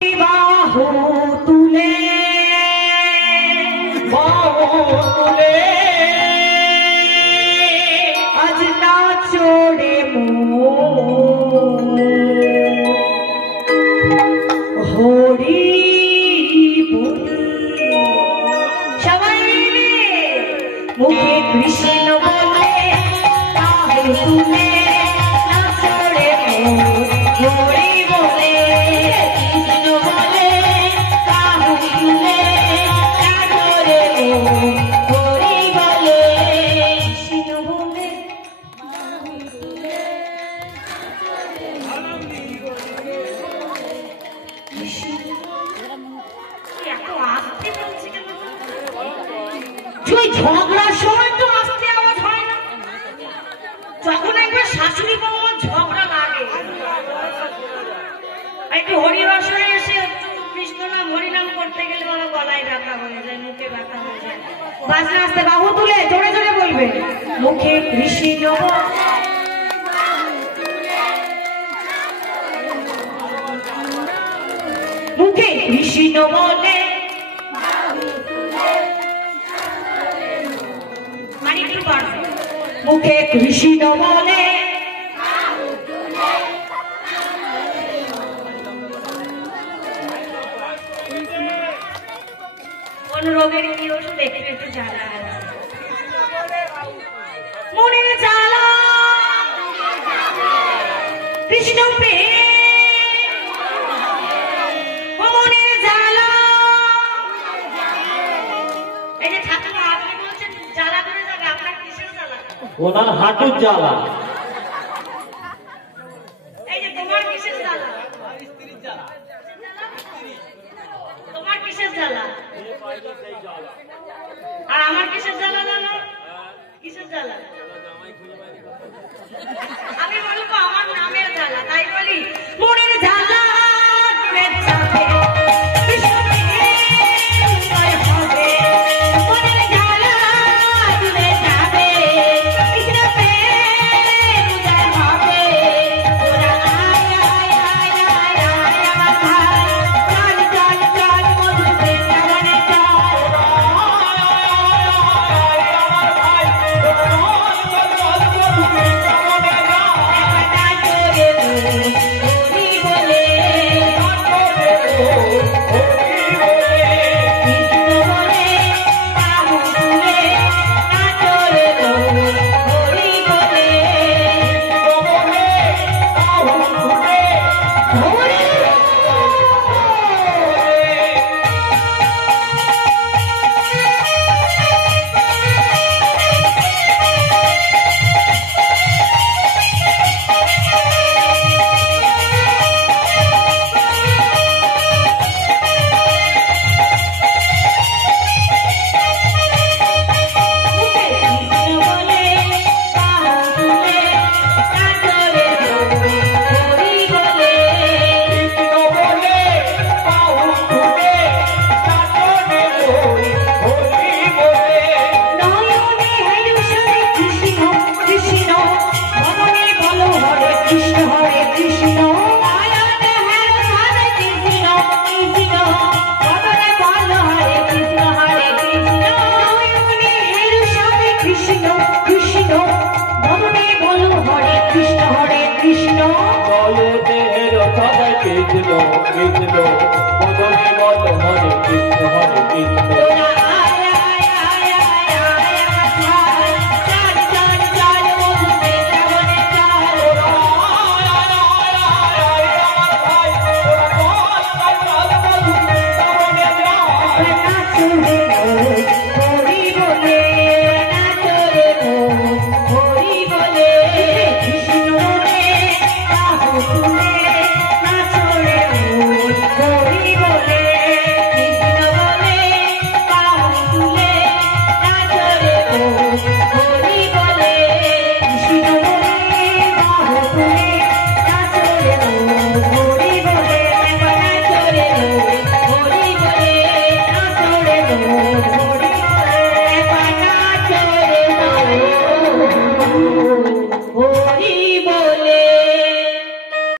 বাহু তুলে আজ না চড়ে হরি সবাই মুখে কৃষ্ণ বলে তুলে না চড়ে হরি বলে কৃষ্ণ বলে কাহু তুলে না চড়ে হরি বলে কৃষ্ণ বলে ঝগড়ার সময় তো আসতে আওয়াজ হয় না, যখন একবার শাশুড়ি বৌমার ঝগড়া লাগে একটু হরিবাসরে এসে কৃষ্ণ নাম হরিনাম করতে গেলে বাবা গলায় ব্যথা হয়ে যায়, মুখে ব্যথা হয়ে যায়। বাজনা আসতে বাহু তুলে জোরে জোরে বলবে মুখে কৃষ্ণ মুখে কৃষ্ণ বলে মুখে কৃষ্ণ বলে কোন রোগের কি ওষুধ একটু একটু জ্বালা মনের জ্বালা কৃষ্ণ প্রেম মনের জ্বালা। এই যে ঠাকুর আপনি বলছেন জ্বালা করে যাবে, আপনার কিসের জ্বালা? ওনার হাঁটুর জ্বালা। এই যে তোমার কিসের জ্বালা? তোমার কিসের জ্বালা? আর আমার কিসের জ্বালা জানো? কিসের জ্বালা? আমি বলবো আমার নামের জ্বালা, তাই বলি মনের জ্বালা কৃষ্ণ কৃষ্ণ বদনে বল হরে কৃষ্ণ হরে কৃষ্ণ।